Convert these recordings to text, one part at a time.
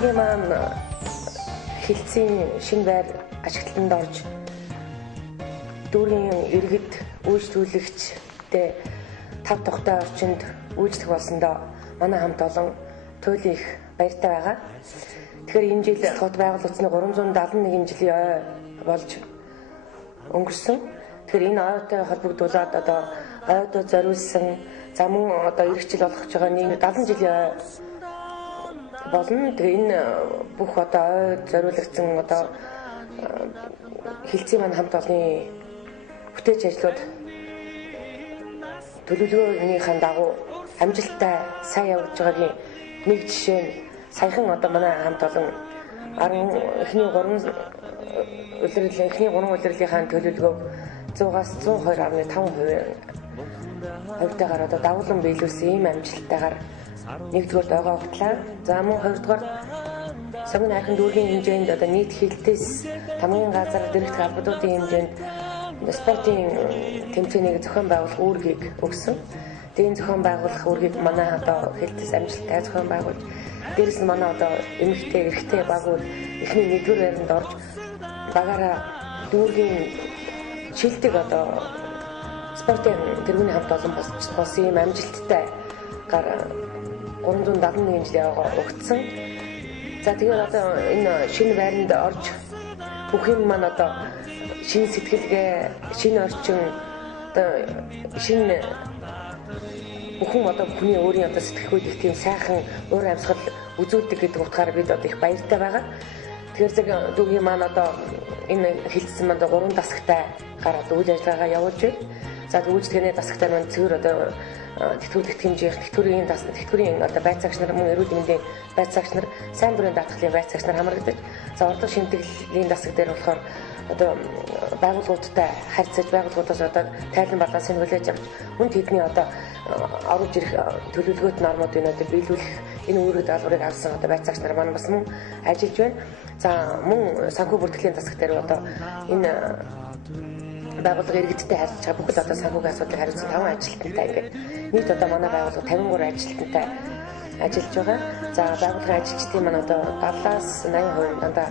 дүүргийн маань хилцийн шинэ байр ашиглалтанд орж дүүргийн иргэд үйлчлүүлэгчтэй тав тухтай орчинд үйлчлэх болсондоо манай хамт олон туйлын их баяртай байгаа. Тэгэхээр энэ жил хот байгуулагдсны 371 жилийн ой болж өнгөрсөн. Тэгэхээр энэ ойтой холбогдуулаад одоо ойдоо зориулсан за мөн одоо ирэх жил болох гэж байгаа нэг 70 жилийн ой болно. Тэгээ энэ бүх одоо ой зориулагдсан одоо хилцээ маань хамт олонний бүтээж ажлууд төлөвлөгөөнийхэн дагуу амжилттай сайн явж байгаагийн нэг жишээ нь саяхан одоо манай хамт олон эхний 3 улирлынхаа төлөвлөгөөг 100-аас 102.5% хувьтайгаар одоо дагуулan биелүүлсэн ийм амжилттайгаар нэгдүгээр ойгоо огтлаа. За мөн хоёрдугаар Согин хайрхан дүүргийн хэмжээнд одоо нийт хилтээс хамгийн газар дэрэгдэх албадуудын хэмжээнд спортын тэмцээнийг зохион байгуулах үүргийг өгсөн. Тэгээд зохион байгуулах үүргийг манай одоо хилтээс амжилттай зохион байгуулж дээрэс нь манай одоо эмэгтэй эрэгтэй багууд эхний нэгдүгээр байранд орж багаараа дүүргийн шилдэг одоо спортын тэргүүний хамт олон болсон юм амжилттай гар 371 жилийн ойгоо өгсөн. За тэгээд одоо энэ шинэ байранд орж бүх юм маань одоо шинэ сэтгэлгээ, шинэ орчин одоо шинэ бүхэн одоо хүний өөрийн одоо сэтгэхүйд их тийм сайхан уур амьсгал үзүүлдэг гэдэг утгаараа бид одоо их баяртай байгаа. Тэгэхээр зэрэг дүүгийн маань одоо энэ хилцсэн маань 3 дасагтай гараад үйл ажиллагаа явуулж байна. За үйлчлэгээний дасагтай маань цэвэр одоо тэтгэврийн хэмжээх тэтгэврийн одоо байцаагч нар мөн эрүүл мэндийн байцаагч нар сайн бүрийн даатгалын байцаагч нар хамрагдаж за орлого шимтгэлийн дасаг дээр болохоор одоо байгууллагуудтай харьцаж байгууллагуудаас одоо тайлан балансыг хүлээж авч хүнд хэдний одоо оруулж ирэх төлөвлөгөөт нормуудыг одоо биелүүлэх энэ үүрэг даалгаврыг авсан одоо байцаагч нар маань бас мөн ажиллаж байна. За мөн санхүү бүртгэлийн засаг дээр одоо энэ байгууллага иргэдтэй харьцаж байгаа бүхэл одоо санхүүгийн асуудлыг хариуцсан 5 ажилтнтай ингээд нийт одоо манай байгууллага 53 ажилтнтай ажиллаж байгаа. За байгууллагын ажилчдын маань одоо 70-аас 80% дандаа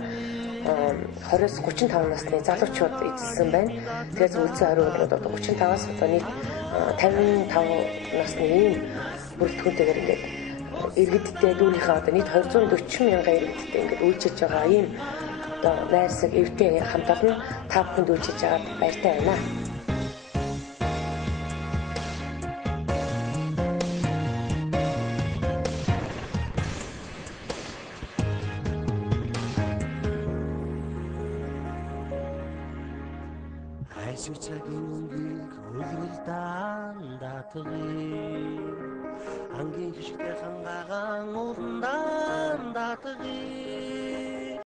20-с 35 насны залуучууд эзэлсэн байна. Тэгэхээр үлцэн хариуцлагууд одоо 35-аас одоо нийт 55 насны ийм бүрэлдэхүүнтэйгээр ингээд иргэдтэй дүүрийнхээ одоо нийт 240 мянган иргэдтэй ингээд үйлчилж байгаа ийм одоо найрсаг эвтэй хамт олон та бүхэнд үйлчилж байгаад баяртай байна. Айсуцагийн өнгийг хөлрөлдөн даатгий ангийн хишгтэй хангагаан уурдан даатгий